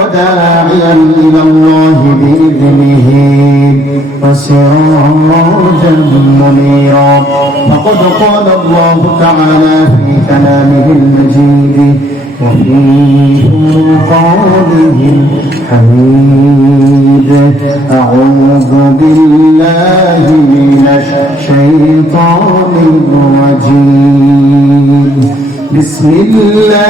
وداعيا إلى الله بإذنه وسراجا منيرا. فقد قال الله تعالى في كلامه المجيد وفي فرقانه الحميد. أعوذ بالله من الشيطان الرجيم. بسم الله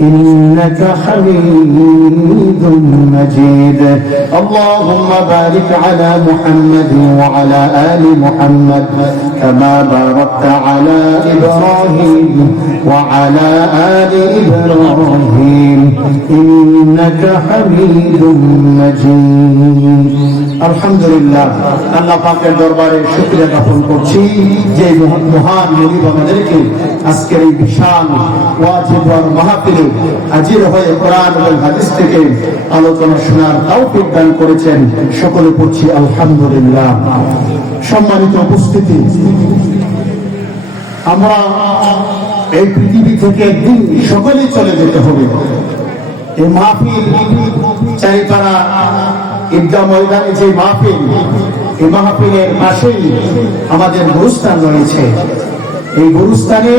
إنك حميد مجيد اللهم بارك على محمد وعلى آل محمد كما باركت على إبراهيم وعلى آل إبراهيم إنك حميد مجيد الحمد لله আল্লাহ পাকের দরবারে শুকরিয়া জ্ঞাপন করছি যে মহান- মহান নবী আমাদেরকে আজকের এই বিশাল ওয়াজিব আর মাহফিলে হাজির হয়ে কোরআন এবং হাদিস থেকে আলোচনা শোনার তৌফিক দান করেছেন সকলে পড়ছি আলহামদুলিল্লাহ। সম্মানিত উপস্থিতি, আমরা এই পৃথিবী থেকে একদিন সকলেই চলে যেতে হবে। এই মাহফিল চারিপাড়া ঈদগাহ ময়দানে যে মাহফিল, এই মাহফিলের পাশেই আমাদের গুরুস্থান রয়েছে। এই গুরুস্থানে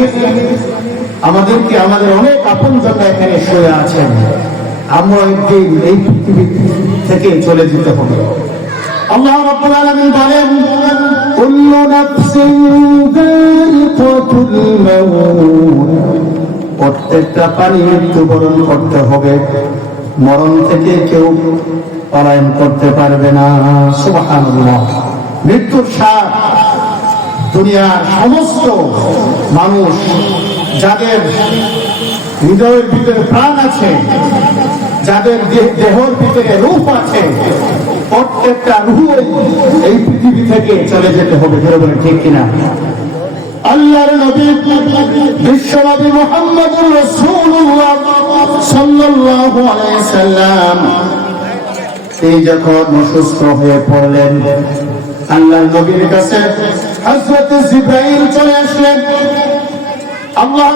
আমাদেরকে আমাদের অনেক আপন এখানে শুয়ে আছেন। আমরা একদিন এই পৃথিবী থেকে চলে যেতে হবে। প্রত্যেকটা মৃত্যুবরণ করতে হবে। মরণ থেকে কেউ পলায়ন করতে পারবে না। সুবহানাল্লাহ। মৃত্যুর সার দুনিয়ার সমস্ত মানুষ যাদের হৃদয়ের ভিতরে প্রাণ আছে, যাদের দেহর ভিতরে রূপ আছে, প্রত্যেকটা রূহ এই পৃথিবী থেকে চলে যেতে হবে, ধরে বলে ঠিক কিনা? আল্লাহর নবী বিশ্বনবী মুহাম্মদুর রাসূলুল্লাহ সাল্লাল্লাহু আলাইহি সাল্লাম তিনি যখন অসুস্থ হয়ে পড়লেন, আল্লাহর নবীর কাছে হযরত জিবরাইল চলে আসলেন। আল্লাহ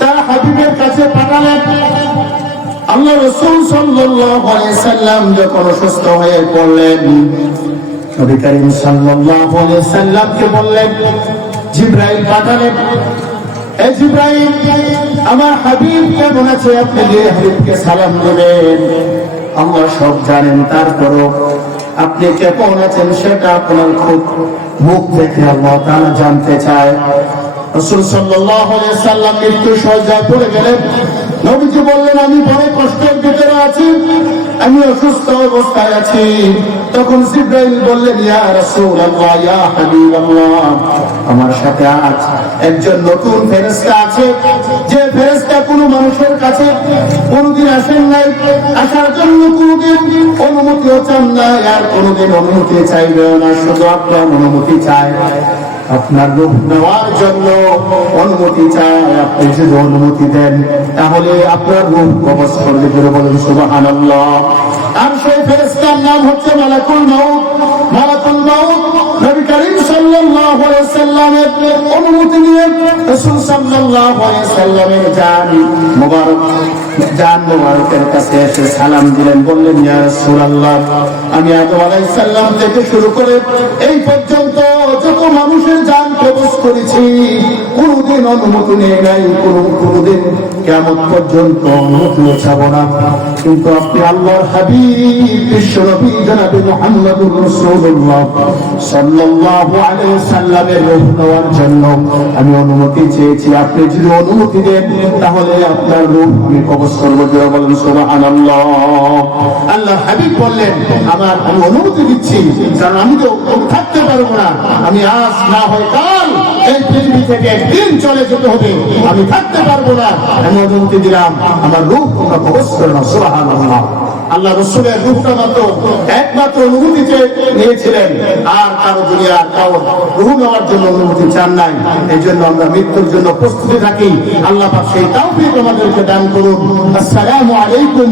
তার হাবিবের কাছে পাঠালেন। আল্লাহ রাসূল সাল্লাম যখন অসুস্থ হয়ে পড়লেন, নবী করিম সাল্লামকে বললেন, জিব্রাইল পাঠালেন। জিব্রাইল, আমার হাবিব কেমন আছে? আপনি যে হাবিবকে সালাম দেবেন আমরা সব জানেন। তারপরও আপনি কেমন আছেন সেটা আপনার খুব মুখ থেকে আল্লাহ তারা জানতে চায়। রাসূল সাল্লাম মৃত্যু পড়ে গেলেন। বললেন, আমি বড় কষ্টের আছি, আমি অসুস্থ অবস্থায় আছি। তখন জিব্রাইল বললেন, ইয়া রাসূলুল্লাহ, ইয়া হাবিবাল্লাহ, আমার সাথে আজ একজন নতুন ফেরেশতা আছে। যে ফেরেশতা কোনো মানুষের কাছে কোনোদিন আসেন নাই, আসার জন্য কোনোদিন অনুমতিও চান নাই, আর কোনোদিন অনুমতি চাইবেও না, শুধু আপনার অনুমতি চায়। আপনার রূপ নেওয়ার জন্য অনুমতি চায় আপনি যদি অনুমতি দেন। তাহলে আপনার রূপ কবচ করবে করে বলেন সুবাহান আর সেই ফেরেস্তার নাম হচ্ছে মালাকুল মাউত। মালাকুল মাউত নবী করিম সাল্লাল্লাহু আলাইহি সাল্লামের অনুমতি নিয়ে রাসূল সাল্লাল্লাহু আলাইহি সাল্লামের জান মুবারক, জান মুবারকের কাছে এসে সালাম দিলেন, বললেন, ইয়া রাসূলুল্লাহ, আমি আদম আলাইহিস সালাম থেকে শুরু করে এই করেছি। কোনদিন অনুমতি নেই নাই, কোন কোনদিন কেমন পর্যন্ত অনুমতি চাব না। কিন্তু আপনি আল্লাহর হাবিব, বিশ্ব নবী জনাবে মুহাম্মদুর রাসূলুল্লাহ সাল্লাল্লাহু আলাইহি সাল্লামের রূহ নেওয়ার জন্য আমি অনুমতি চেয়েছি। আপনি যদি অনুমতি দেন, তাহলে আপনার রূহ আমি কবজ করব। জোরে বলেন, সুবহানাল্লাহ। আল্লাহ হাবিব বললেন, আমার, আমি অনুমতি দিচ্ছি, কারণ আমি তো থাকতে পারব না। আমি আজ না হয় কাল আল্লাহ রসুলের রূপটা মাত্র একমাত্র অনুভূতিতে নিয়েছিলেন। আর কারও দুনিয়ার কারও রুহু নেওয়ার জন্য অনুমতি চান নাই। এই জন্য আমরা মৃত্যুর জন্য প্রস্তুতি থাকি। আল্লাহ সেই তাওফিক আমাদেরকে দান করুন। আসসালামু আলাইকুম